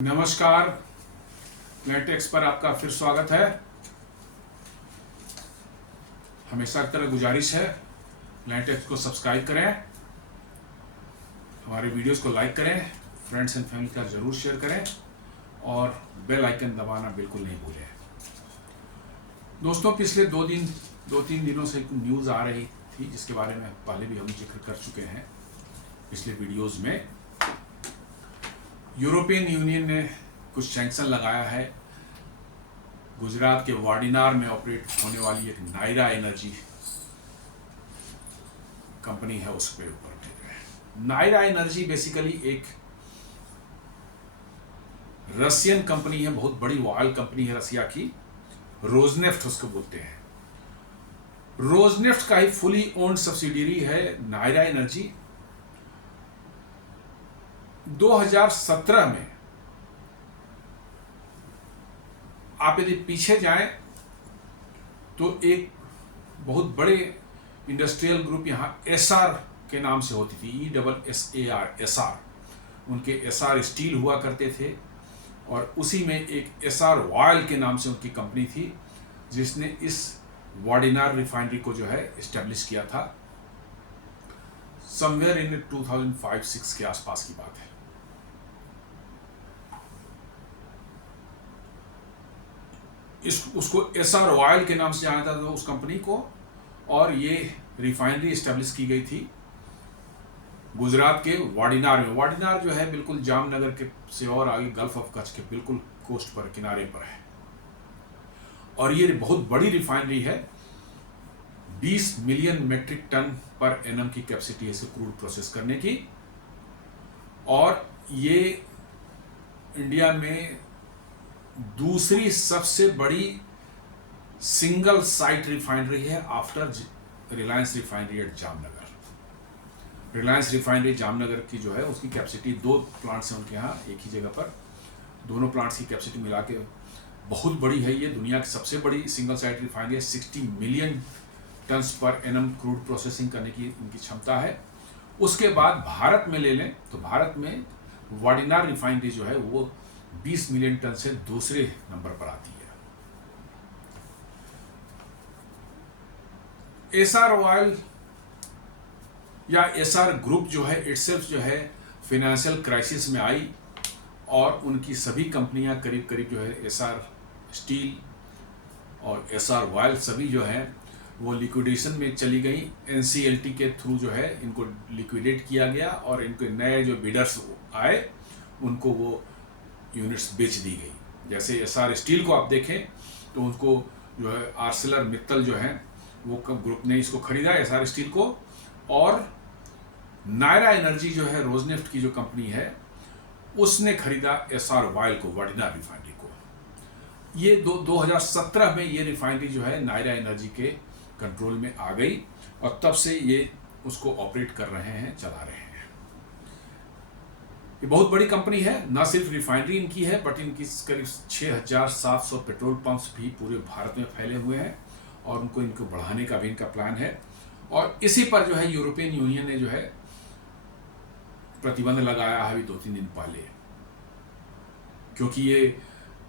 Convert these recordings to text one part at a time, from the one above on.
नमस्कार, प्लेटेक्स पर आपका फिर स्वागत है। हमेशा की तरह गुजारिश है, प्लेटेक्स को सब्सक्राइब करें, हमारे वीडियोस को लाइक करें, फ्रेंड्स एंड फैमिली का ज़रूर शेयर करें और बेल आइकन दबाना बिल्कुल नहीं भूलें। दोस्तों, पिछले दो तीन दिनों से एक न्यूज़ आ रही थी जिसके बारे में पहले भी हम जिक्र कर चुके हैं पिछले वीडियोज़ में। यूरोपियन यूनियन ने कुछ सैंक्शन लगाया है गुजरात के वाडिनार में ऑपरेट होने वाली एक नायरा एनर्जी कंपनी है उसके ऊपर। नायरा एनर्जी बेसिकली एक रशियन कंपनी है, बहुत बड़ी ऑयल कंपनी है रसिया की, रोजनेफ्ट उसको बोलते हैं। रोजनेफ्ट का ही फुली ओन्ड सब्सिडियरी है नायरा एनर्जी। 2017 में आप यदि पीछे जाएं तो एक बहुत बड़े इंडस्ट्रियल ग्रुप यहाँ एसआर के नाम से होती थी, ESSAR, एसआर। उनके एसआर स्टील हुआ करते थे और उसी में एक एसआर ऑयल के नाम से उनकी कंपनी थी जिसने इस वाडिनार रिफाइनरी को जो है इस्टेब्लिश किया था। समवेयर इन 2005-06 के आसपास की बात है। उसको एसआर ऑयल के नाम से जाना जाता था उस कंपनी को, और ये रिफाइनरी इस्टेब्लिश की गई थी गुजरात के वाडिनार में। वाडिनार जो है बिल्कुल जामनगर के से और आगे गल्फ ऑफ कच्छ के बिल्कुल कोस्ट पर, किनारे पर है। और ये बहुत बड़ी रिफाइनरी है, 20 million metric tonne per annum की कैपेसिटी है इसे क्रूड प्रोसेस करने की। और ये इंडिया में दूसरी सबसे बड़ी सिंगल साइट रिफाइनरी है after Reliance refinery at Jamnagar. Reliance refinery Jamnagar की जो है उसकी कैपेसिटी 2 प्लांट्स हैं उनके यहाँ एक ही जगह पर। दोनों प्लांट्स की कैपेसिटी मिला के बहुत बड़ी है। ये दुनिया की सबसे बड़ी सिंगल साइट रिफाइनरी है। 60 million turns per annum crude processing करने की इनकी क्षमता है। उसके बाद भारत में ले लें तो भारत में वाडिनार रिफाइनरी जो है वो 20 मिलियन टन से दूसरे नंबर पर आती है। एसआर ऑयल या एसआर ग्रुप जो है इटसेल्फ जो है फाइनेंशियल क्राइसिस में आई और उनकी सभी कंपनियां करीब करीब जो है एसआर स्टील और एसआर ऑयल सभी जो है वो लिक्विडेशन में चली गई। एनसीएलटी के थ्रू जो है इनको लिक्विडेट किया गया और इनके नए जो बिडर्स आए उनको वो यूनिट्स बेच दी गई। जैसे एसआर स्टील को आप देखें तो उनको जो है आर्सेलर मित्तल जो है वो ग्रुप ने इसको खरीदा एसआर स्टील को, और नायरा एनर्जी जो है रोजनेफ्ट की जो कंपनी है उसने खरीदा एसआर ऑयल को, वाडिनार रिफाइनरी को। ये 2017 में ये रिफाइनरी जो है नायरा एनर्जी के कंट्रोल में आ गई और तब से ये उसको ऑपरेट कर रहे हैं, चला रहे हैं। ये बहुत बड़ी कंपनी है, ना सिर्फ रिफाइनरी इनकी है बट इनकी करीब 6700 पेट्रोल पंप्स भी पूरे भारत में फैले हुए हैं और इनको बढ़ाने का भी इनका प्लान है। और इसी पर जो है यूरोपियन यूनियन ने जो है प्रतिबंध लगाया है अभी 2-3 दिन पहले, क्योंकि ये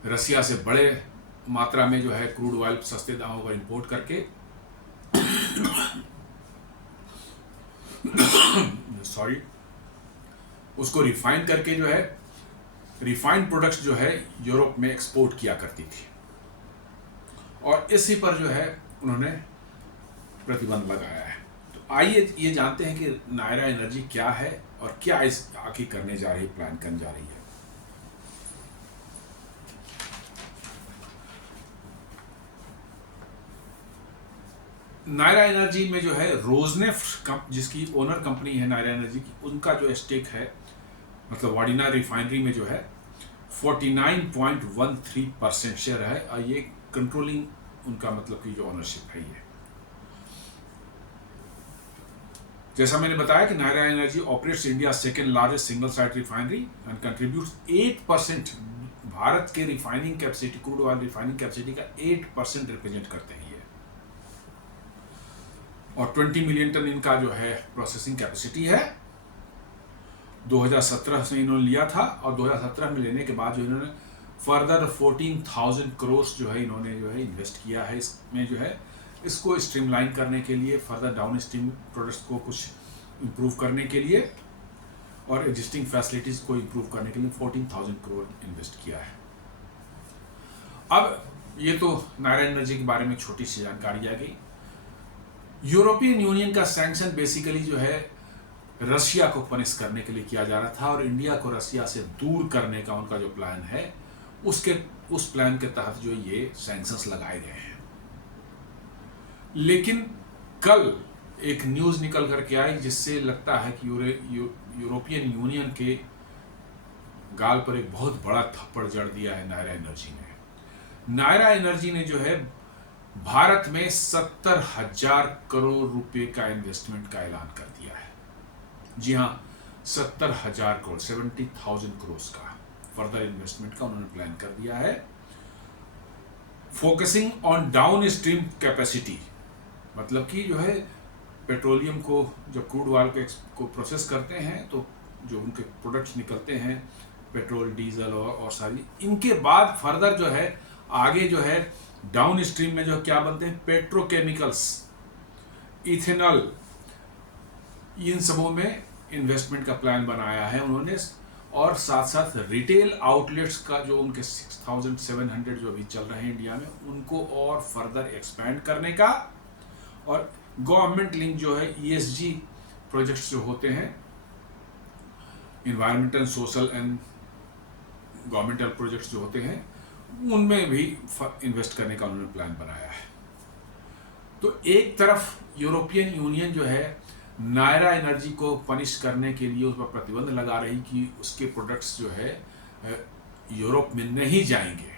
रसिया से बड़े मात्रा में जो है क्रूड ऑयल सस्ते दामों पर इंपोर्ट करके उसको रिफाइन करके जो है रिफाइंड प्रोडक्ट्स जो है यूरोप में एक्सपोर्ट किया करती थी, और इसी पर जो है उन्होंने प्रतिबंध लगाया है। तो आइए ये जानते हैं कि नायरा एनर्जी क्या है और क्या इस आखिर करने जा रही है, प्लान करने जा रही है। नायरा एनर्जी में जो है रोजनेफ्ट जिसकी ओनर कंपनी है नायरा एनर्जी की, उनका जो स्टेक है मतलब वाडिनार रिफाइनरी में जो है 49.13% शेयर है, और ये कंट्रोलिंग उनका मतलब कि जो ओनरशिप है ये। जैसा मैंने बताया कि Nayara Energy operates India second largest single site refinery and contributes 8%। Bharat के refining capacity, crude oil refining capacity का 8% रिप्रेजेंट करते हैं ये, और 20 मिलियन टन इनका जो है प्रोसेसिंग कैपेसिटी है। 2017 से इन्होंने लिया था, और 2017 में लेने के बाद जो इन्होंने फर्दर 14,000 करोड़ जो है इन्होंने जो है इन्वेस्ट किया है इसमें, जो है इसको स्ट्रीमलाइन करने के लिए, फर्दर डाउन स्ट्रीम प्रोडक्ट्स को कुछ इम्प्रूव करने के लिए और एग्जिस्टिंग फैसिलिटीज़ को इम्प्रूव करने के लिए 14,000 करोड़ इन्वेस्ट किया है। अब ये तो नायरा एनर्जी के बारे में छोटी सी जानकारी आ गई। यूरोपियन यूनियन का सैंक्शन बेसिकली जो है रशिया को पनिश करने के लिए किया जा रहा था, और इंडिया को रशिया से दूर करने का उनका जो प्लान है उस प्लान के तहत जो ये सैंक्शंस लगाए गए हैं। लेकिन कल एक न्यूज़ निकल करके आई जिससे लगता है कि यूरोपियन यूनियन के गाल पर एक बहुत बड़ा थप्पड़ जड़ दिया है नायरा एनर्जी ने। नायरा एनर्जी ने जो है भारत में 70,000 करोड़ रुपए का इन्वेस्टमेंट का ऐलान कर दिया है। जी हाँ, 70,000 करोड़, 70,000 करोड़ का फर्दर इन्वेस्टमेंट का उन्होंने प्लान कर दिया है। Focusing on down stream capacity, मतलब कि जो है पेट्रोलियम को, जब क्रूड ऑयल को प्रोसेस करते हैं तो जो उनके प्रोडक्ट्स निकलते हैं, पेट्रोल, डीजल और सारी, इनके बाद फर्दर जो है आगे जो है डाउन स्ट्रीम में जो क्या बनते हैं, पेट्रोकेमिकल्स, इथेनॉल, इन सबों में इन्वेस्टमेंट का प्लान बनाया है उन्होंने। और साथ साथ रिटेल आउटलेट्स का जो उनके 6,700 जो अभी चल रहे हैं इंडिया में, उनको और फर्दर एक्सपैंड करने का, और गवर्नमेंट लिंक जो है ESG प्रोजेक्ट्स जो होते हैं, environmental, social and governmental projects जो होते हैं, उनमें भी इन्वेस्ट करने का उन्होंने प्लान बनाया है। तो एक तरफ यूरोपियन यूनियन जो है नायरा एनर्जी को पनिश करने के लिए उस पर प्रतिबंध लगा रही कि उसके प्रोडक्ट्स जो है यूरोप में नहीं जाएंगे,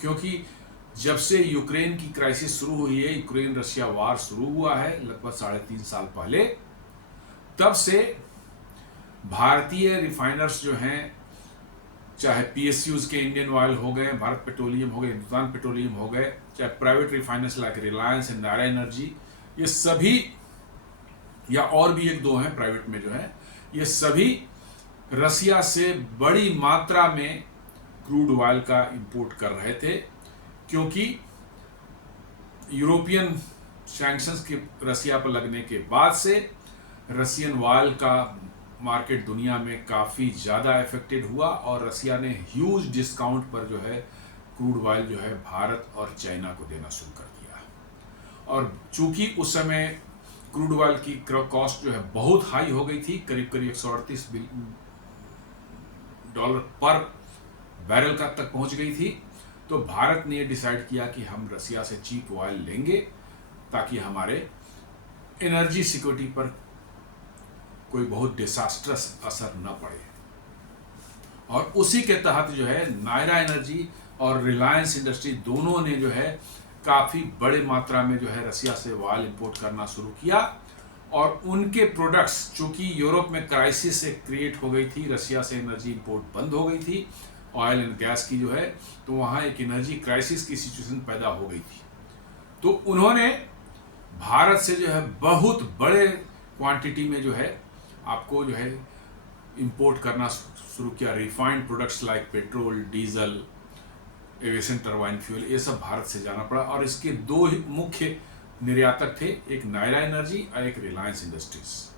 क्योंकि जब से यूक्रेन की क्राइसिस शुरू हुई है, यूक्रेन रशिया वार शुरू हुआ है लगभग 3.5 साल पहले, तब से भारतीय रिफाइनर्स जो हैं, चाहे PSUs के इंडियन ऑयल हो गए, भारत पेट्रोलियम हो गए, हिंदुस्तान पेट्रोलियम हो गए, चाहे private refiners like Reliance and Nayara Energy, ये सभी, या और भी एक दो हैं प्राइवेट में जो है, ये सभी रसिया से बड़ी मात्रा में क्रूड ऑयल का इंपोर्ट कर रहे थे, क्योंकि यूरोपियन सैंक्शंस के रसिया पर लगने के बाद से रसियन ऑयल का मार्केट दुनिया में काफ़ी ज़्यादा इफेक्टेड हुआ, और रसिया ने ह्यूज डिस्काउंट पर जो है क्रूड ऑयल जो है भारत और चाइना को देना शुरू कर दिया। और चूंकि उस समय क्रूड ऑयल की कॉस्ट जो है बहुत हाई हो गई थी, करीब करीब $138 पर बैरल का तक पहुंच गई थी, तो भारत ने डिसाइड किया कि हम रसिया से चीप ऑयल लेंगे ताकि हमारे एनर्जी सिक्योरिटी पर कोई बहुत डिसास्ट्रस असर न पड़े। और उसी के तहत जो है नायरा एनर्जी और रिलायंस इंडस्ट्री दोनों ने जो है काफ़ी बड़े मात्रा में जो है रसिया से ऑयल इंपोर्ट करना शुरू किया, और उनके प्रोडक्ट्स, चूँकि यूरोप में क्राइसिस से क्रिएट हो गई थी, रसिया से एनर्जी इंपोर्ट बंद हो गई थी ऑयल एंड गैस की जो है, तो वहाँ एक एनर्जी क्राइसिस की सिचुएशन पैदा हो गई थी। तो उन्होंने भारत से जो है बहुत बड़े क्वांटिटी में जो है आपको जो है इंपोर्ट करना शुरू किया। Refined products like petrol, diesel, aviation turbine fuel, ये सब भारत से जाना पड़ा, और इसके दो ही मुख्य निर्यातक थे, एक नायरा एनर्जी और एक रिलायंस इंडस्ट्रीज।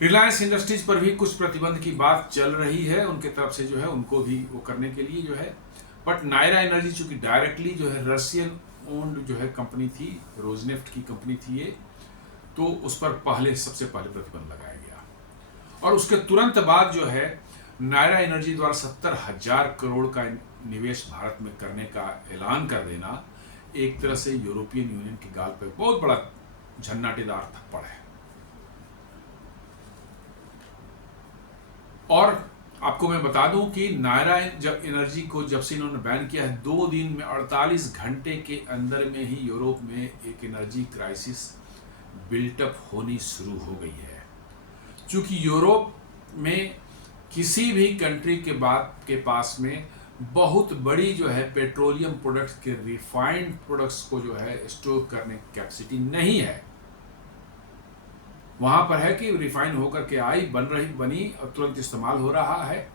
रिलायंस इंडस्ट्रीज पर भी कुछ प्रतिबंध की बात चल रही है उनके तरफ से, जो है उनको भी वो करने के लिए जो है, बट नायरा एनर्जी चूंकि डायरेक्टली जो है रशियन ओन्ड जो है कंपनी थी, रोजनेफ्ट की कंपनी थी ये, तो उस पर सबसे पहले प्रतिबंध लगाया गया। और उसके तुरंत बाद जो है नायरा एनर्जी द्वारा 70,000 करोड़ का निवेश भारत में करने का ऐलान कर देना एक तरह से यूरोपियन यूनियन की गाल पर बहुत बड़ा झन्नाटेदार थप्पड़ है। और आपको मैं बता दूं कि नायरा एनर्जी को जब से इन्होंने बैन किया है, 2 दिन में 48 घंटे के अंदर में ही यूरोप में एक एनर्जी क्राइसिस बिल्टअप होनी शुरू हो गई है। चूंकि यूरोप में किसी भी कंट्री के पास में बहुत बड़ी जो है पेट्रोलियम प्रोडक्ट्स के रिफाइंड प्रोडक्ट्स को जो है स्टोर करने की कैपेसिटी नहीं है। वहाँ पर है कि रिफाइन होकर के आई, बनी और तुरंत इस्तेमाल हो रहा है।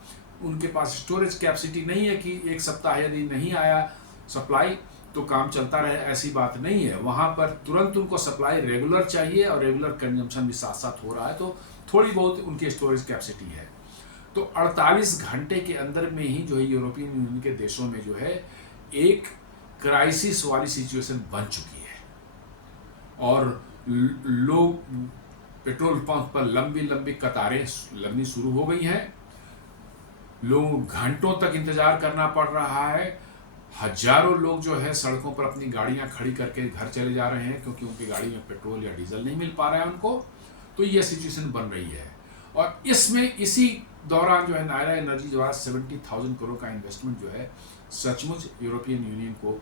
उनके पास स्टोरेज कैपेसिटी नहीं है कि एक सप्ताह यदि नहीं आया सप्लाई तो काम चलता रहे, ऐसी बात नहीं है। वहाँ पर तुरंत उनको सप्लाई रेगुलर चाहिए और रेगुलर कंजम्पशन भी साथ साथ हो रहा है, तो थोड़ी बहुत उनकी स्टोरेज कैपेसिटी है। तो 48 घंटे के अंदर में ही जो है यूरोपियन यूनियन के देशों में जो है एक क्राइसिस वाली सिचुएशन बन चुकी है और लोग पेट्रोल पंप पर लंबी लंबी कतारें लगनी शुरू हो गई हैं। लोगों घंटों तक इंतजार करना पड़ रहा है। हजारों लोग जो है सड़कों पर अपनी गाड़ियां खड़ी करके घर चले जा रहे हैं क्योंकि उनकी गाड़ी में पेट्रोल या डीजल नहीं मिल पा रहा है उनको। तो ये सिचुएशन बन रही है और इसी दौरान जो है नायरा एनर्जी द्वारा 70,000 करोड़ का इन्वेस्टमेंट जो है सचमुच यूरोपियन यूनियन को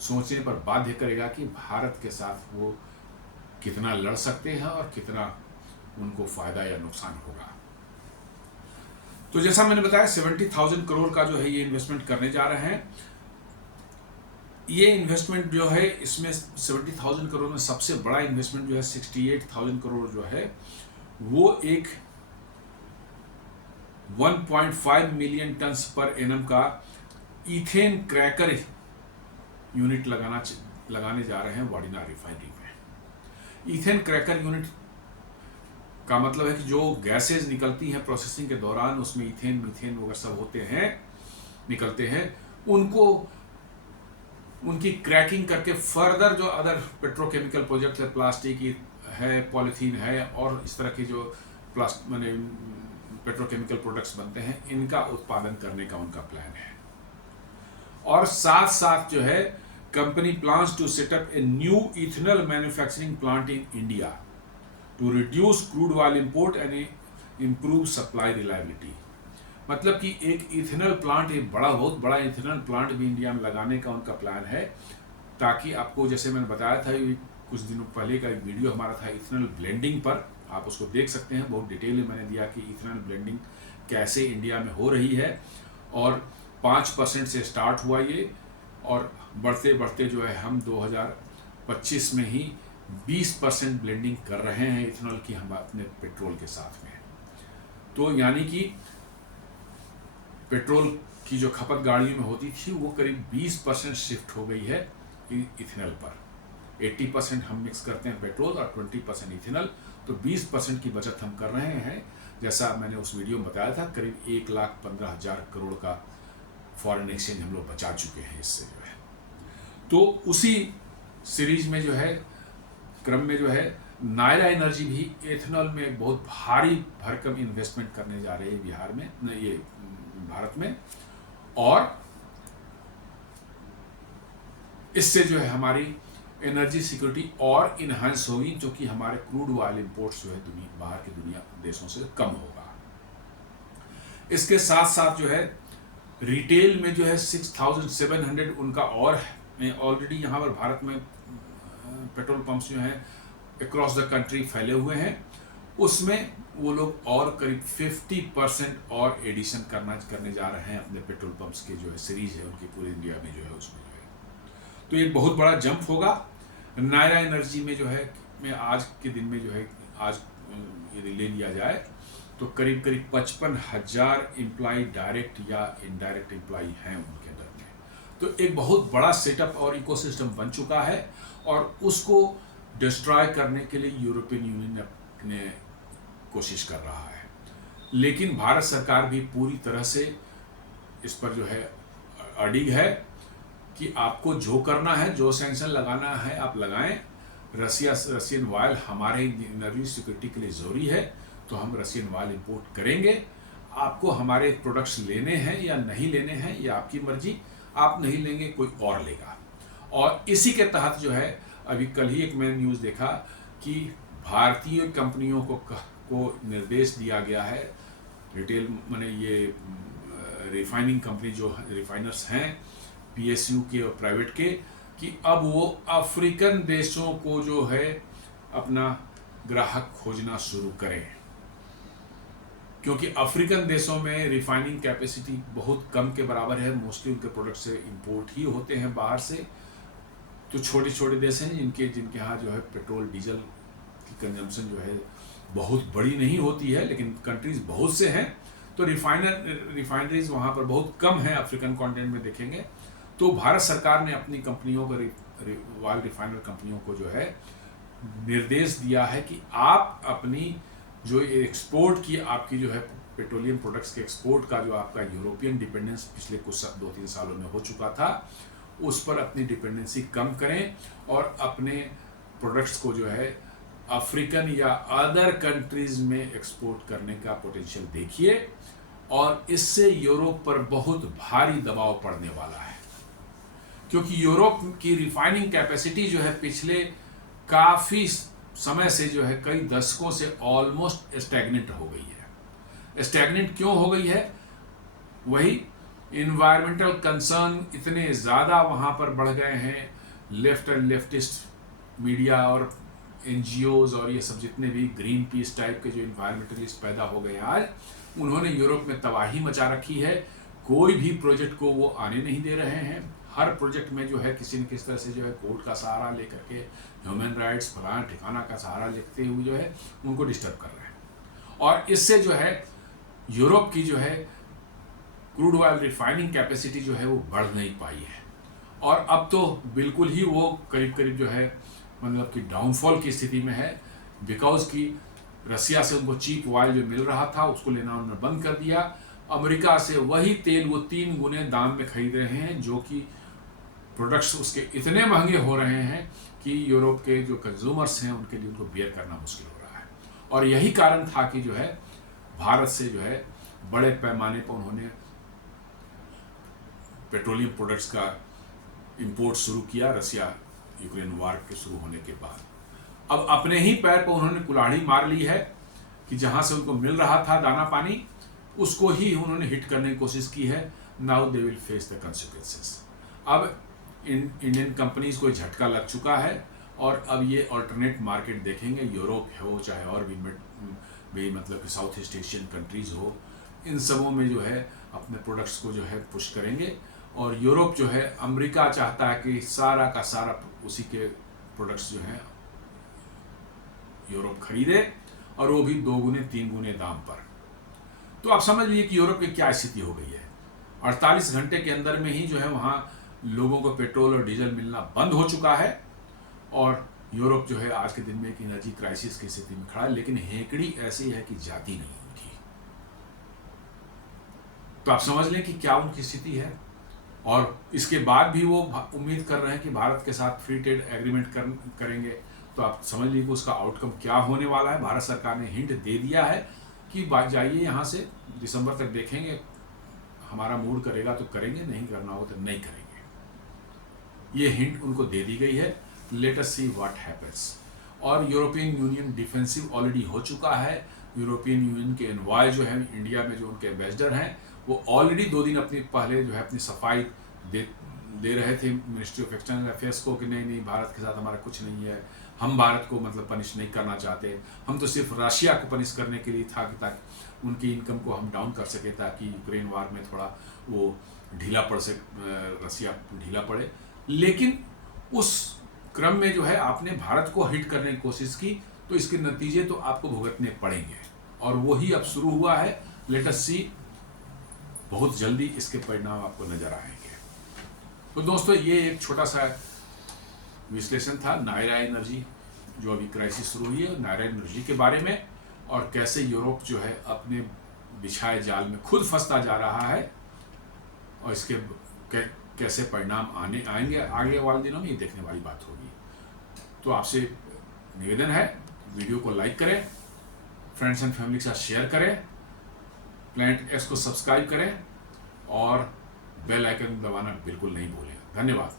सोचने पर बाध्य करेगा कि भारत के साथ वो कितना लड़ सकते हैं और कितना उनको फायदा या नुकसान होगा। तो जैसा मैंने बताया 70,000 करोड़ का जो है ये इन्वेस्टमेंट करने जा रहे हैं। ये इन्वेस्टमेंट जो है इसमें 70,000 करोड़ में सबसे बड़ा इन्वेस्टमेंट जो है 68,000 करोड़ जो है वो एक 1.5 मिलियन टन पर एनम का इथेन क्रैकर यूनिट लगाने जा रहे हैं वाडिनार रिफाइनरी में। इथेन क्रैकर यूनिट का मतलब है कि जो गैसेज निकलती हैं प्रोसेसिंग के दौरान, उसमें इथेन मीथेन वगैरह सब निकलते हैं, उनकी क्रैकिंग करके फर्दर जो अदर पेट्रोकेमिकल प्रोजेक्ट है, प्लास्टिक है, पॉलीथीन है और इस तरह की जो पेट्रोकेमिकल प्रोडक्ट्स बनते हैं, इनका उत्पादन करने का उनका प्लान है। और साथ साथ जो है company plans to set up a new ethanol manufacturing plant in India to reduce crude oil import and improve supply reliability. मतलब कि एक इथेनॉल प्लांट, एक बहुत बड़ा इथेनॉल प्लांट भी इंडिया में लगाने का उनका प्लान है, ताकि आपको जैसे मैंने बताया था कुछ दिनों पहले का एक वीडियो हमारा था इथेनॉल ब्लेंडिंग पर, आप उसको देख सकते हैं। बहुत डिटेल में मैंने दिया कि इथेनॉल ब्लेंडिंग कैसे इंडिया में हो रही है और 5% से स्टार्ट हुआ ये और बढ़ते बढ़ते जो है हम 2025 में ही 20% ब्लेंडिंग कर रहे हैं इथेनॉल की हम अपने पेट्रोल के साथ में। तो यानी कि पेट्रोल की जो खपत गाड़ियों में होती थी वो करीब 20% शिफ्ट हो गई है इथेनॉल पर। 80% हम मिक्स करते हैं पेट्रोल और 20% इथेनॉल, तो 20% की बचत हम कर रहे हैं। जैसा मैंने उस वीडियो में बताया था, करीब 1,15,000 करोड़ का फॉरेन एक्सचेंज हम लोग बचा चुके हैं इससे जो है। तो उसी सीरीज में जो है क्रम में जो है नायरा एनर्जी भी एथेनॉल में बहुत भारी भरकम इन्वेस्टमेंट करने जा रही है ये भारत में, और इससे जो है हमारी एनर्जी सिक्योरिटी और इनहांस होगी, क्योंकि हमारे क्रूड ऑयल इंपोर्ट्स जो है बाहर के दुनिया देशों से कम होगा। इसके साथ साथ जो है रिटेल में जो है 6,700 उनका और ऑलरेडी यहाँ पर भारत में पेट्रोल पंप्स जो हैं अक्रॉस द कंट्री फैले हुए हैं, उसमें वो लोग और करीब 50% और एडिशन करने जा रहे हैं अपने पेट्रोल पंप्स के जो है सीरीज है उनकी पूरे इंडिया में जो है उसमें जो है। तो एक बहुत बड़ा जंप होगा नायरा एनर्जी में जो है। मैं आज के दिन में जो है आज यदि ले लिया जाए तो करीब 55,000 एम्प्लॉय डायरेक्ट या इनडायरेक्ट एम्प्लॉय हैं उनके अंदर में। तो एक बहुत बड़ा सेटअप और इकोसिस्टम बन चुका है और उसको डिस्ट्रॉय करने के लिए यूरोपियन यूनियन अपने कोशिश कर रहा है। लेकिन भारत सरकार भी पूरी तरह से इस पर जो है अडिग है कि आपको जो करना है, जो सैंक्शन लगाना है आप लगाएं। रशियन ऑयल हमारे एनर्जी सिक्योरिटी के लिए ज़रूरी है, तो हम रशियन ऑयल इंपोर्ट करेंगे। आपको हमारे प्रोडक्ट्स लेने हैं या नहीं लेने हैं ये आपकी मर्जी, आप नहीं लेंगे कोई और लेगा। और इसी के तहत जो है अभी कल ही एक मैंने न्यूज़ देखा कि भारतीय कंपनियों को निर्देश दिया गया है, रिटेल माने ये रिफाइनिंग कंपनी जो रिफाइनर्स हैं PSU के और प्राइवेट के, कि अब वो अफ्रीकन देशों को जो है अपना ग्राहक खोजना शुरू करें, क्योंकि अफ्रीकन देशों में रिफाइनिंग कैपेसिटी बहुत कम के बराबर है। मोस्टली उनके प्रोडक्ट से इंपोर्ट ही होते हैं बाहर से। तो छोटे छोटे देश हैं जिनके यहाँ जो है पेट्रोल डीजल की कंजम्पशन जो है बहुत बड़ी नहीं होती है, लेकिन कंट्रीज बहुत से हैं, तो रिफाइनरीज वहाँ पर बहुत कम है। अफ्रीकन कॉन्टिनेंट में देखेंगे तो भारत सरकार ने अपनी कंपनियों को, ऑयल रिफाइनर कंपनियों को जो है निर्देश दिया है कि आप अपनी जो एक्सपोर्ट की आपकी जो है पेट्रोलियम प्रोडक्ट्स के एक्सपोर्ट का जो आपका यूरोपियन डिपेंडेंस पिछले कुछ 2-3 सालों में हो चुका था, उस पर अपनी डिपेंडेंसी कम करें और अपने प्रोडक्ट्स को जो है अफ्रीकन या अदर कंट्रीज में एक्सपोर्ट करने का पोटेंशियल देखिए, और इससे यूरोप पर बहुत भारी दबाव पड़ने वाला है, क्योंकि यूरोप की रिफाइनिंग कैपेसिटी जो है पिछले काफ़ी समय से जो है कई दशकों से ऑलमोस्ट स्टैग्नेंट हो गई है। स्टैग्नेंट क्यों हो गई है? वही इन्वायरमेंटल कंसर्न इतने ज़्यादा वहाँ पर बढ़ गए हैं, लेफ्ट एंड लेफ्टिस्ट मीडिया और एनजीओज और ये सब जितने भी ग्रीन पीस टाइप के जो इन्वायरमेंटलिस्ट पैदा हो गए आज, उन्होंने यूरोप में तबाही मचा रखी है। कोई भी प्रोजेक्ट को वो आने नहीं दे रहे हैं। हर प्रोजेक्ट में जो है किसी न किसी तरह से जो है कोर्ट का सहारा लेकर के, ह्यूमन राइट्स फलाना ठिकाना का सहारा लेते हुए जो है उनको डिस्टर्ब कर रहे हैं, और इससे जो है यूरोप की जो है क्रूड ऑयल रिफाइनिंग कैपेसिटी जो है वो बढ़ नहीं पाई है, और अब तो बिल्कुल ही वो करीब करीब जो है मतलब कि डाउनफॉल की स्थिति में है, बिकॉज कि रसिया से उनको चीप ऑयल जो मिल रहा था उसको लेना उन्होंने बंद कर दिया। अमेरिका से वही तेल वो 3 गुने दाम में खरीद रहे हैं, जो कि प्रोडक्ट्स उसके इतने महंगे हो रहे हैं कि यूरोप के जो कंज्यूमर्स हैं उनके लिए उनको बियर करना मुश्किल हो रहा है। और यही कारण था कि जो है भारत से जो है बड़े पैमाने पर उन्होंने पेट्रोलियम प्रोडक्ट्स का इंपोर्ट शुरू किया रसिया यूक्रेन वार के शुरू होने के बाद। अब अपने ही पैर पर उन्होंने कुल्हाड़ी मार ली है कि जहां से उनको मिल रहा था दाना पानी, उसको ही उन्होंने हिट करने की कोशिश की है। Now they will face the consequences. अब इंडियन कंपनीज को झटका लग चुका है, और अब ये अल्टरनेट मार्केट देखेंगे, यूरोप हो चाहे और भी मतलब कि साउथ ईस्ट एशियन कंट्रीज हो, इन सबों में जो है अपने प्रोडक्ट्स को जो है पुश करेंगे। और यूरोप जो है, अमेरिका चाहता है कि सारा का सारा उसी के प्रोडक्ट्स जो हैं यूरोप खरीदे, और वो भी 2 गुने 3 गुने दाम पर। तो आप समझ लीजिए कि यूरोप की क्या स्थिति हो गई है। 48 घंटे के अंदर में ही जो है वहाँ लोगों को पेट्रोल और डीजल मिलना बंद हो चुका है, और यूरोप जो है आज के दिन में एक एनर्जी क्राइसिस की स्थिति में खड़ा है। लेकिन हेकड़ी ऐसी है कि जाती नहीं उनकी। तो आप समझ लें कि क्या उनकी स्थिति है, और इसके बाद भी वो उम्मीद कर रहे हैं कि भारत के साथ फ्री ट्रेड एग्रीमेंट करेंगे। तो आप समझ लीजिए कि उसका आउटकम क्या होने वाला है। भारत सरकार ने हिंट दे दिया है कि जाइए यहाँ से, दिसंबर तक देखेंगे, हमारा मूड करेगा तो करेंगे, नहीं करना हो तो नहीं करेंगे। ये हिंट उनको दे दी गई है। Let us see what happens. और यूरोपियन यूनियन डिफेंसिव ऑलरेडी हो चुका है। यूरोपियन यूनियन के एनवॉय जो है इंडिया में, जो उनके एम्बेसडर हैं, वो ऑलरेडी 2 दिन अपनी पहले जो है अपनी सफाई दे रहे थे मिनिस्ट्री ऑफ एक्सटर्नल अफेयर्स को कि नहीं भारत के साथ हमारा कुछ नहीं है, हम भारत को मतलब पनिश नहीं करना चाहते, हम तो सिर्फ रशिया को पनिश करने के लिए था कि ताकि उनकी इनकम को हम डाउन कर सके, ताकि यूक्रेन वार में थोड़ा वो ढीला पड़ सके, रशिया ढीला पड़े। लेकिन उस क्रम में जो है आपने भारत को हिट करने की कोशिश की, तो इसके नतीजे तो आपको भुगतने पड़ेंगे, और वही अब शुरू हुआ है। लेट अस सी, बहुत जल्दी इसके परिणाम आपको नजर आएंगे। तो दोस्तों, ये एक छोटा सा विश्लेषण था नायरा एनर्जी जो अभी क्राइसिस शुरू हुई है, नायरा एनर्जी के बारे में, और कैसे यूरोप जो है अपने बिछाए जाल में खुद फंसता जा रहा है, और इसके कैसे परिणाम आएंगे आगे वाले दिनों में, ये देखने वाली बात होगी। तो आपसे निवेदन है, वीडियो को लाइक करें, फ्रेंड्स एंड फैमिली के साथ शेयर करें, प्लैनेट एक्स को सब्सक्राइब करें, और बेल आइकन दबाना बिल्कुल नहीं भूलें। धन्यवाद।